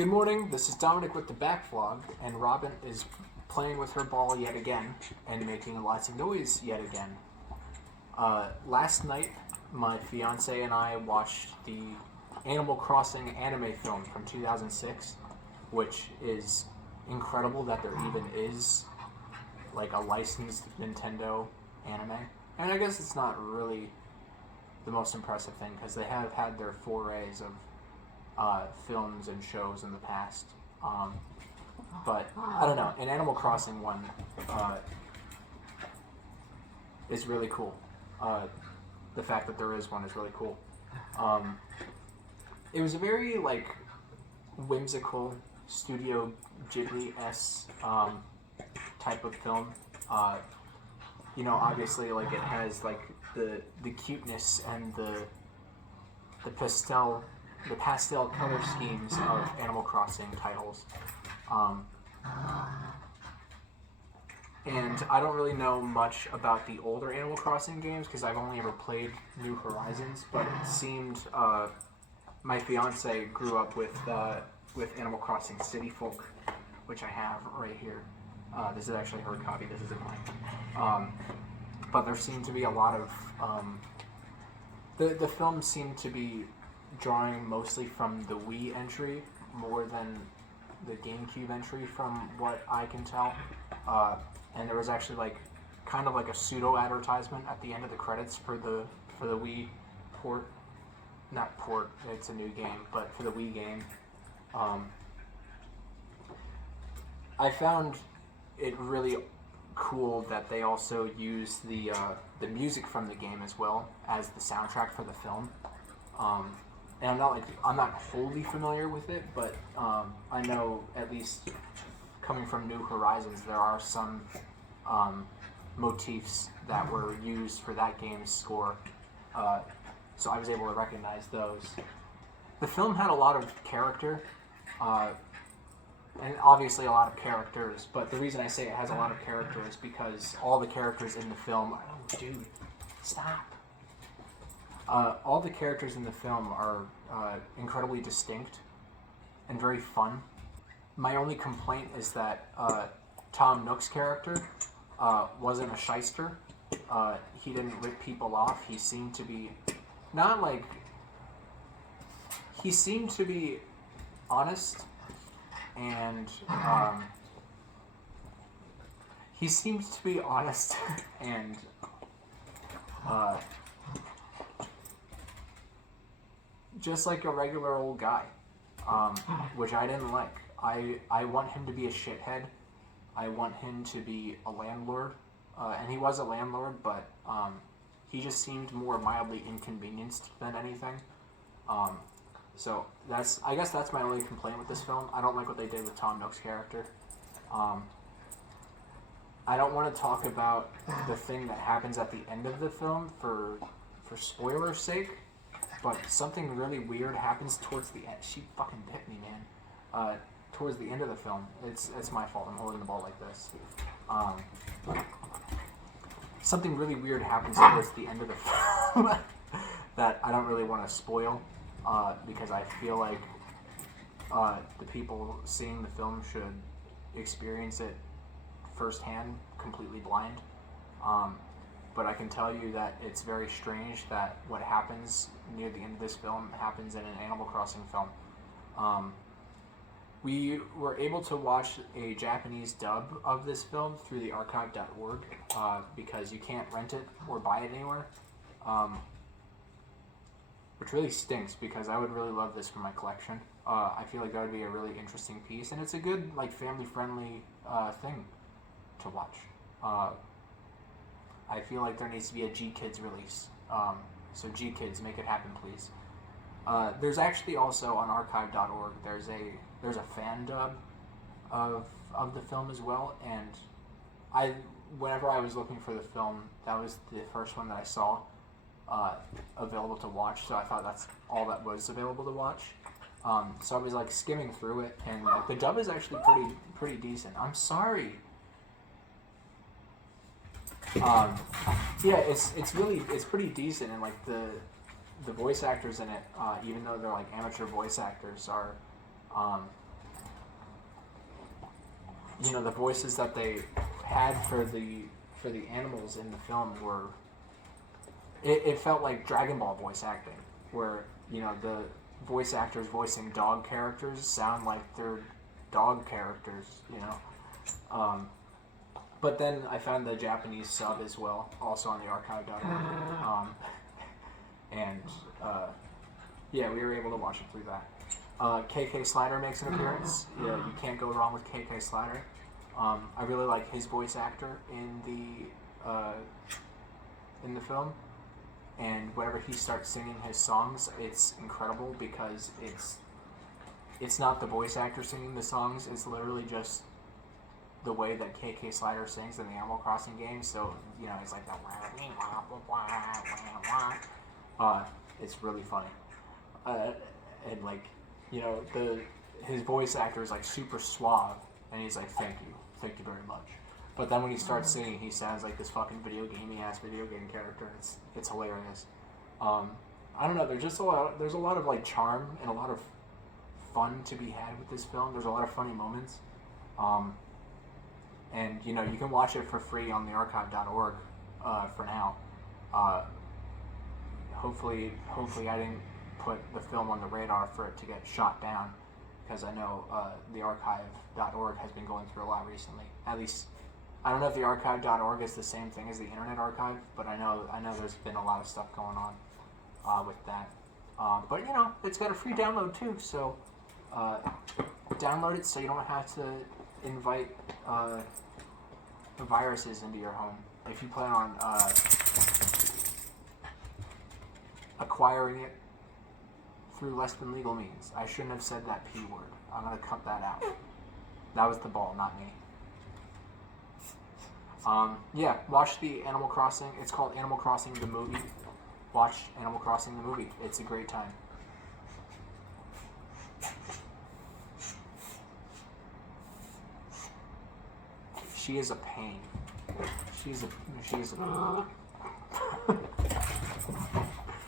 Good morning, this is Dominic with TheBackVlog, and Robin is playing with her ball yet again and making lots of noise yet again. Last night, my fiance and I watched the Animal Crossing anime film from 2006, which is incredible that there even is like a licensed Nintendo anime. And I guess it's not really the most impressive thing because they have had their forays of films and shows in the past. But I don't know, an Animal Crossing one is really cool. The fact that there is one is really cool. It was a very whimsical Studio Ghibli-esque type of film. Obviously it has the cuteness and the pastel color schemes of Animal Crossing titles. And I don't really know much about the older Animal Crossing games because I've only ever played New Horizons, but it seemed my fiance grew up with Animal Crossing City Folk, which I have right here. This is actually her copy, this isn't mine. But there seemed to be a lot of the film seemed to be drawing mostly from the Wii entry more than the GameCube entry from what I can tell. And there was actually kind of a pseudo advertisement at the end of the credits for the Wii port. Not port, it's a new game, but for the Wii game. I found it really cool that they also use the music from the game as well as the soundtrack for the film. And I'm not wholly familiar with it, but I know at least coming from New Horizons, there are some motifs that were used for that game's score, so I was able to recognize those. The film had a lot of character, and obviously a lot of characters, but the reason I say it has a lot of character is because all the characters in the film... Oh, dude, stop! All the characters in the film are incredibly distinct and very fun. My only complaint is that Tom Nook's character wasn't a shyster. He didn't rip people off. He seemed to be he seemed to be honest, and he seemed to be honest and just like a regular old guy, which I didn't like. I want him to be a shithead. I want him to be a landlord, and he was a landlord, but he just seemed more mildly inconvenienced than anything. So I guess that's my only complaint with this film. I don't like what they did with Tom Nook's character. I don't want to talk about the thing that happens at the end of the film for spoiler's sake, but something really weird happens towards the end. She fucking bit me, man. Towards the end of the film. It's my fault. I'm holding the ball like this. Something really weird happens towards the end of the film that I don't really want to spoil, because I feel like the people seeing the film should experience it firsthand, completely blind. But I can tell you that it's very strange that what happens near the end of this film happens in an Animal Crossing film. We were able to watch a Japanese dub of this film through the archive.org because you can't rent it or buy it anywhere, which really stinks because I would really love this for my collection. I feel like that would be a really interesting piece, and it's a good family-friendly thing to watch. I feel like there needs to be a G-Kids release. So G-Kids, make it happen, please. There's actually also on archive.org, there's a fan dub of the film as well, and whenever I was looking for the film, that was the first one that I saw available to watch, so I thought that's all that was available to watch. So I was skimming through it, and the dub is actually pretty decent. I'm sorry. Yeah, it's pretty decent, and the voice actors in it, even though they're amateur voice actors, are you know, the voices that they had for the animals in the film were, it felt like Dragon Ball voice acting, where, you know, the voice actors voicing dog characters sound like they're dog characters, you know. But then I found the Japanese sub as well, also on the archive.org. And yeah, we were able to watch it through that. KK Slider makes an appearance. Yeah, you can't go wrong with KK Slider. I really like his voice actor in the film, and whenever he starts singing his songs, it's incredible because it's not the voice actor singing the songs. It's literally just the way that KK Slider sings in the Animal Crossing game. So, you know, it's like that. It's really funny, and like, you know, his voice actor is like super suave, and he's like, thank you very much. But then when he starts singing, he sounds like this fucking video game character. It's hilarious. I don't know. There's a lot of like charm and a lot of fun to be had with this film. There's a lot of funny moments. And you know, you can watch it for free on the archive.org for now. Hopefully I didn't put the film on the radar for it to get shot down, because I know the archive.org has been going through a lot recently. At least, I don't know if the archive.org is the same thing as the Internet Archive, but I know there's been a lot of stuff going on with that. But you know, it's got a free download too, so download it so you don't have to invite viruses into your home. If you plan on acquiring it through less than legal means. I shouldn't have said that P word. I'm going to cut that out. That was the ball, not me. Yeah, watch the Animal Crossing. It's called Animal Crossing the Movie. Watch Animal Crossing the Movie. It's a great time. She is a pain. She is a pain.